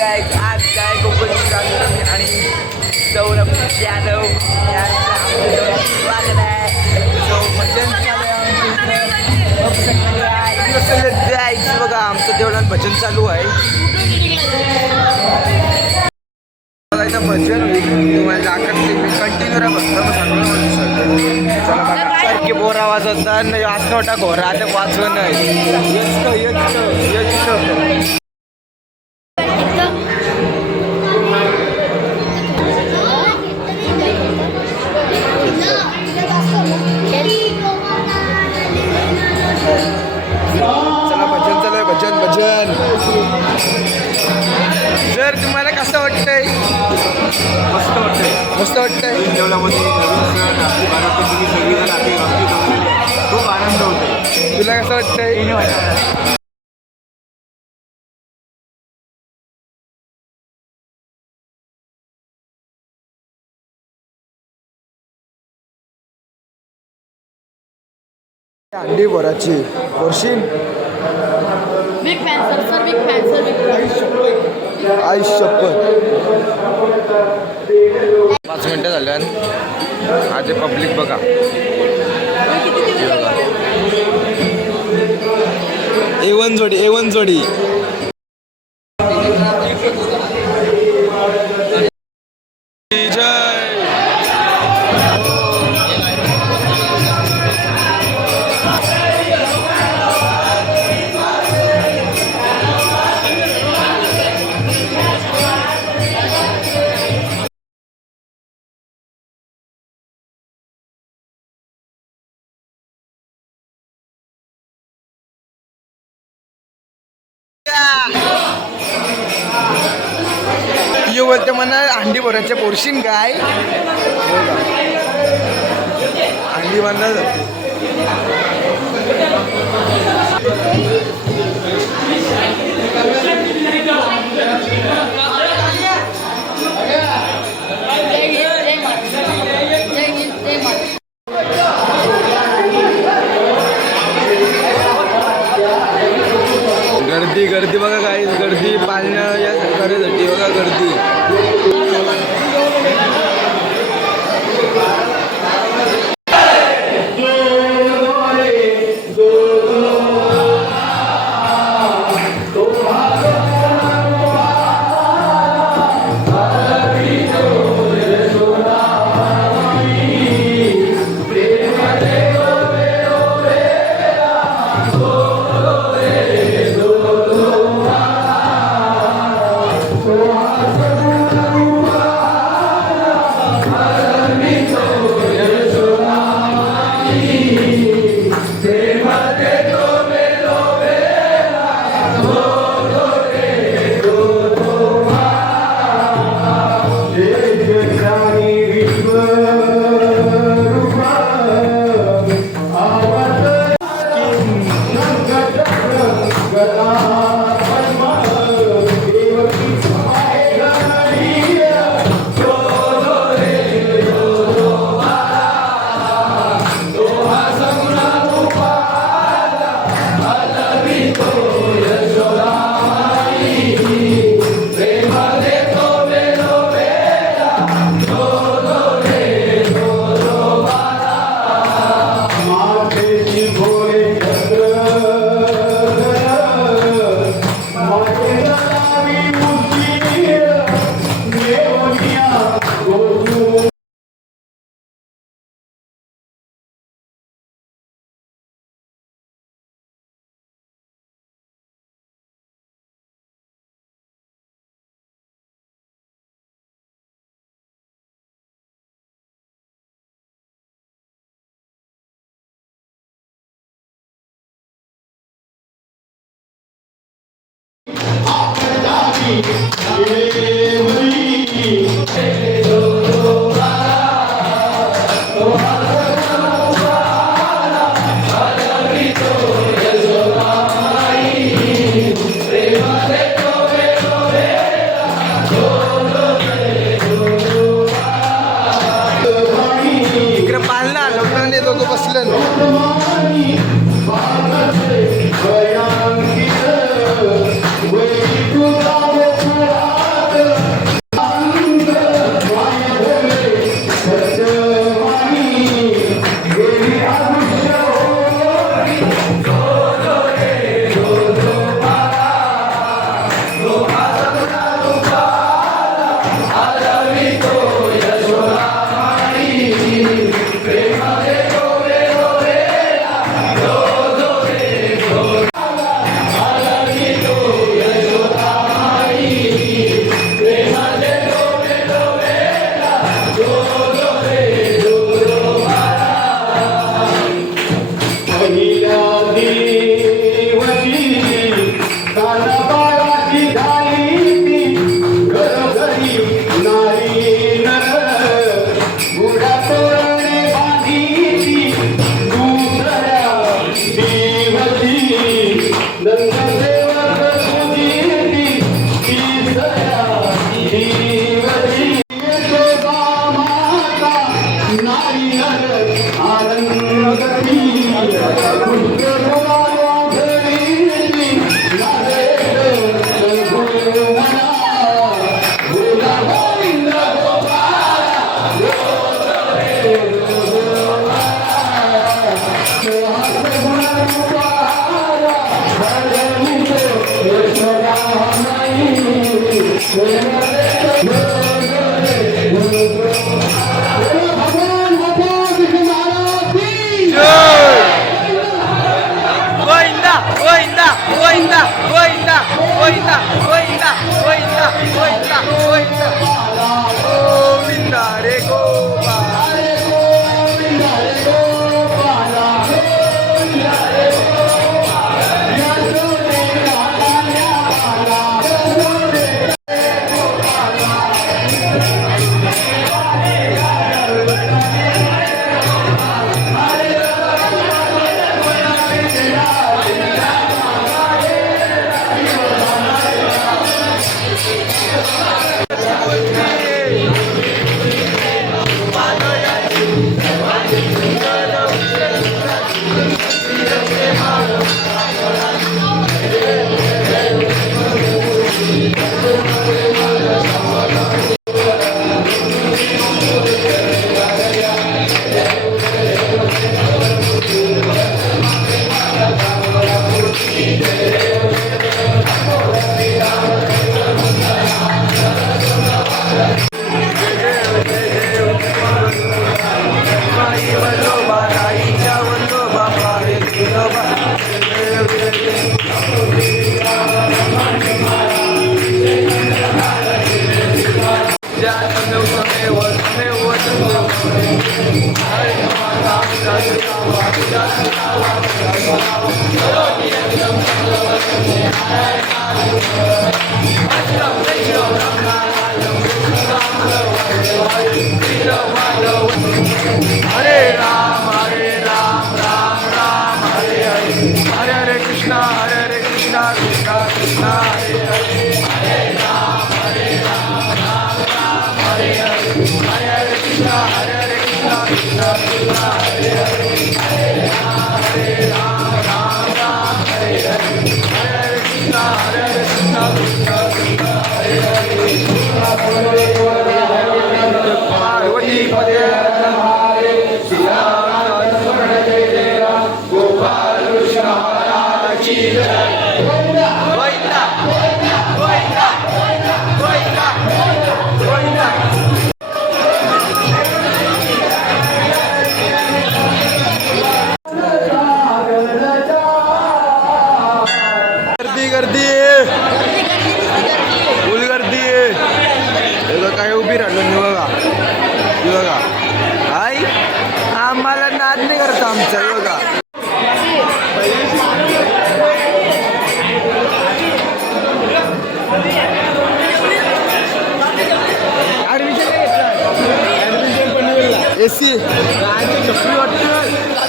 काय आज काय कोकण आणि सौरभ यादव यांचं आमचं स्वागत आहे. सो भजन चालू आहे बघा, आमचं देवळात भजन चालू आहे. भजन तुम्हाला कंटिन्यू बोर आवाज होता आज नव्हता घोरा आता वाचवण नाही. चला भजन चालू भजन भजन. जर तुम्हाला कसं वाटतंय? मस्त वाटतंय. मस्त वाटतंय. देवळामध्ये खूप आनंद होतोय. तुला कसं वाटतंय? अंडी बोराची वर्षी big fan sir big fan sir big I शपथ. 5 मिनिटं झाल्या आज पब्लिक बघा. A1 जोडी यो बोलते म्हणा अंडी भरायच्या पोर्शिन काय अंडी बांधला जाते. गर्दी बघा काही गर्दी पाळणं या करायसाठी बघा गर्दी. Way to कानाबाळाची झाली ती घरोघरी नारी नर बुडा तोरणे बांधीती दुसऱ्या दिवशी नंददेवक तुझी तिसऱ्या दिवशी यशोदा माता नारी नर आनंद करी गोविंदा गोविंदा गोविंदा गोविंदा गोविंदा गोविंदा गोविंदा गोविंदा गोविंदा गोविंदा रे गोपाल हरे राम राम राम हरे हरे कृष्णा कृष्णा कृष्णा हरे हरे राम राम राम हरे हरे कृष्णा कृष्णा कृष्णा हरे हरे राम राम हरे हरे कृष्णा कृष्णा कृष्णा हरे हरे पार्वती पदे गर्दी फुल गर्दी काय उभी राहिलो बघा बघा आई आम्हाला नाद नाही करत आमचा बघा एसी छपरी वाटतं